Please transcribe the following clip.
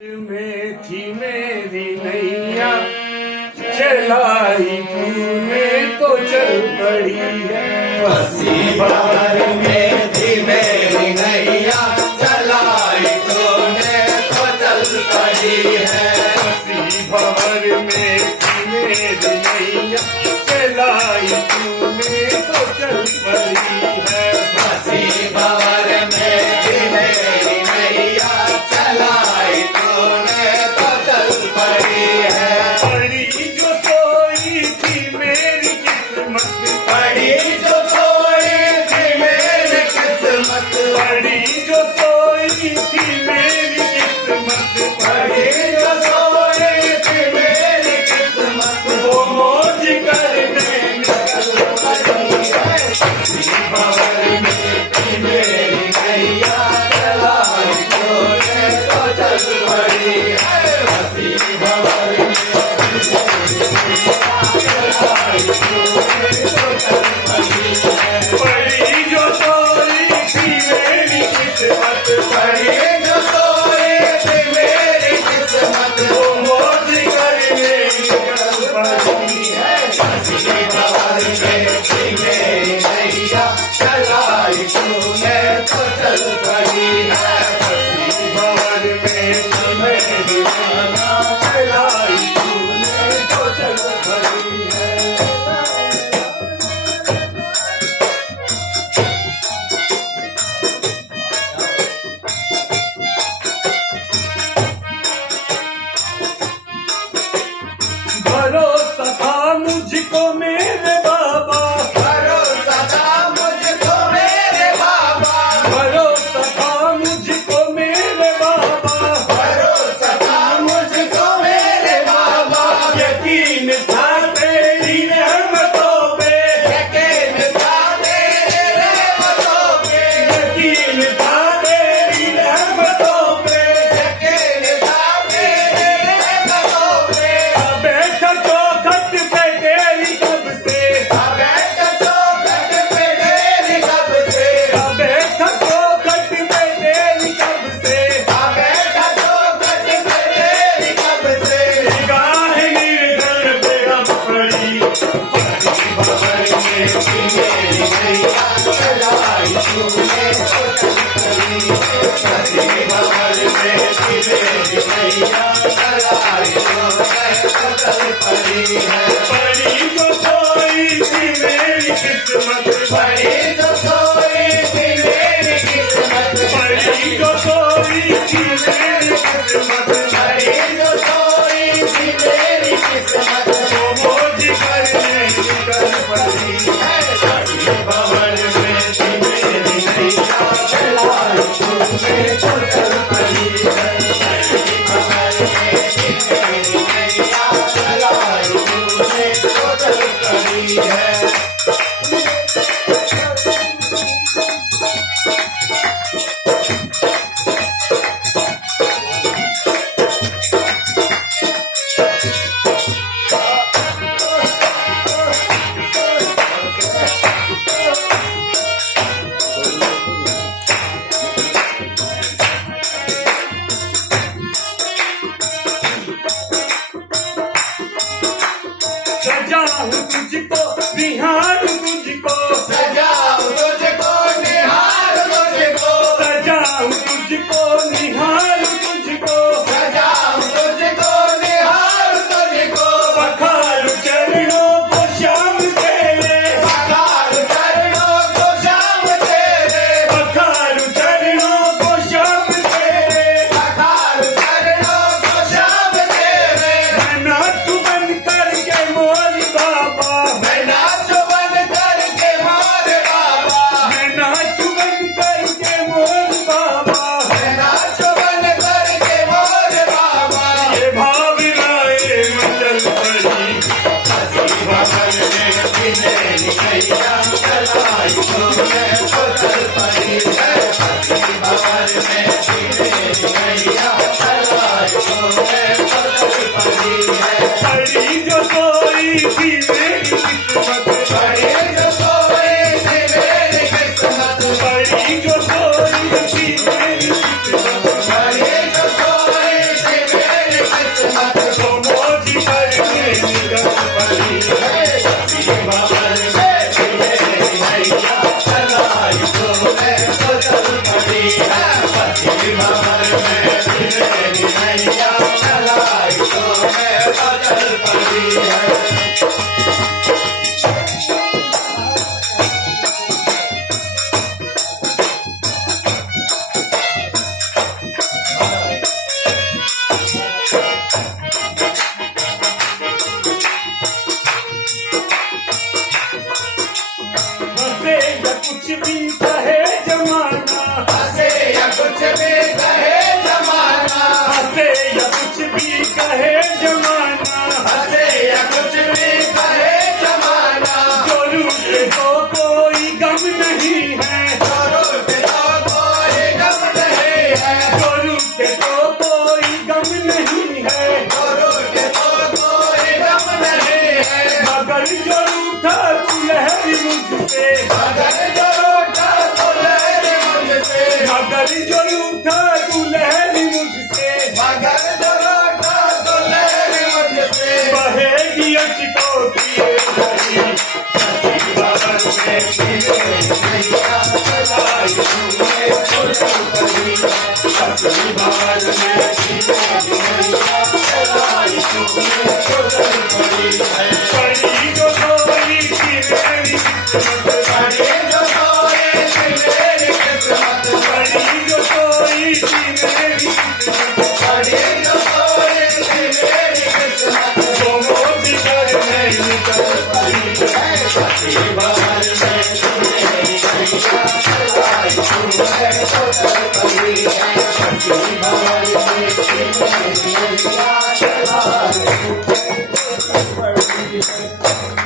में थी मेरी नैया, चलाई तूने तो चल पड़ी है। फंसी भंवर में थी मेरी नैया, चलाई तूने तो चल पड़ी है। फंसी भंवर में थी मेरी नैया, चलाई तूने तो चल पड़ी है। फंसी भंवर में थी मेरी नैया, चलाई तूने तो चल पड़ी है। पड़ी जो सोई थी मेरी किस्मत, पड़ी जो सोई थी मेरी किस्मत, पड़ी जो सोई थी मेरी किस्मत, पड़ी जो सोई थी मेरी किस्मत, वो मौज करने भंवर में थी मेरी नैया, चलाई तूने तो चल पड़ी है। फंसी भंवर में थी मेरी नैया, चलाई तूने तो चल पड़ी है। पड़ी जो सोई थी मेरी किस्मत, पड़ी जो सोई थी मेरी किस्मत, वो मौज करने निकल पड़ी है। फंसी भंवर में थी मेरी नैया, चलाई तूने तो चल पड़ी है। फंसी भंवर में थी मेरी नैया, चलाई तूने तो चल पड़ी है। भरोसा था मुझको मेरे बाबा, भरोसा था मुझको मेरे बाबा, भरोसा था मुझको मेरे बाबा, भरोसा था मुझको मेरे बाबा, यकीन था तेरी रहमतों पे, यकीन था तेरे रहमतों पे, यकीन था तेरी रहमतों पे। यकीन था तेरे रहमतों पे। बैठा चौखट पे तेरी कब से, बैठ चौखट पे तेरी कब से, बैठा चौखट पे तेरी कब से, बैठ चौखट पे तेरी कब से। निगाह निर्धन पे अब पड़ी। फंसी भंवर में थी मेरी नैया, चलाई तूने तो चल पड़ी है। फंसी भंवर में थी मेरी नैया, चलाई तूने तो चल पड़ी है। पड़ी जो सोई थी मेरी किस्मत, पड़ी जो सोई थी मेरी किस्मत, पड़ी जो सोई थी मेरी किस्मत, पड़ी जो सोई थी मेरी किस्मत, वो मौज करने निकल पड़ी है। फंसी भंवर में थी मेरी नैया, चलाई तूने तो चल पड़ी है। फंसी भंवर में थी मेरी नैया, चलाई तूने तो चल पड़ी है। सजाऊं तुझको निहारूं तुझको, सजाऊं तुझको निहार तुझको, सजाऊं तुझको निहारूं तुझको, सजाऊं तुझको निहार तुझको, पखारूं चरणों को श्याम तेरे, पखार चरणों को श्याम तेरे, पखारूं चरणों को श्याम तेरे। पखार चरणों को श्याम तेरे। मैं नाच बन करके मोरी बाबा, मैं नाच हंसे या कुछ भी कहे जमाना, हंसे या कुछ भी कहे जमाना, हंसे या कुछ भी कहे जमाना, हंसे या कुछ भी कहे जमाना, जो रूठे तो कोई गम नहीं है, जो रूठे तो कोई गम नहीं है, जो रूठे तो कोई गम नहीं है, जो रूठे तो कोई गम नहीं है, मगर जो रूठा तू लहरी मुझसे, मगर जो रूठा तो लहरी मुझसे, मगर जो रूठा तू लहरी मुझसे, मगर जो रूठा तो लहरी मुझसे, बहेगी अशकों की ये नदी, हंसी बहार में खिले मैया चलाई तूने छोटी कली, हंसी बहार में खिले मैया चलाई तूने छोटी कली है। पड़ी जो कोई की मेरी किस्मत, बड़ी जो कोई मेरी किस्मत, पड़ी जो कोई की मेरी किस्मत, बड़ी जो कोई मेरी किस्मत, वो मोदी घर में निकल पड़ी है। हंसी बहार में तूने मैया चलाई तूने छोटी कली है। हंसी बहार में तूने मैया चलाई तूने छोटी कली है।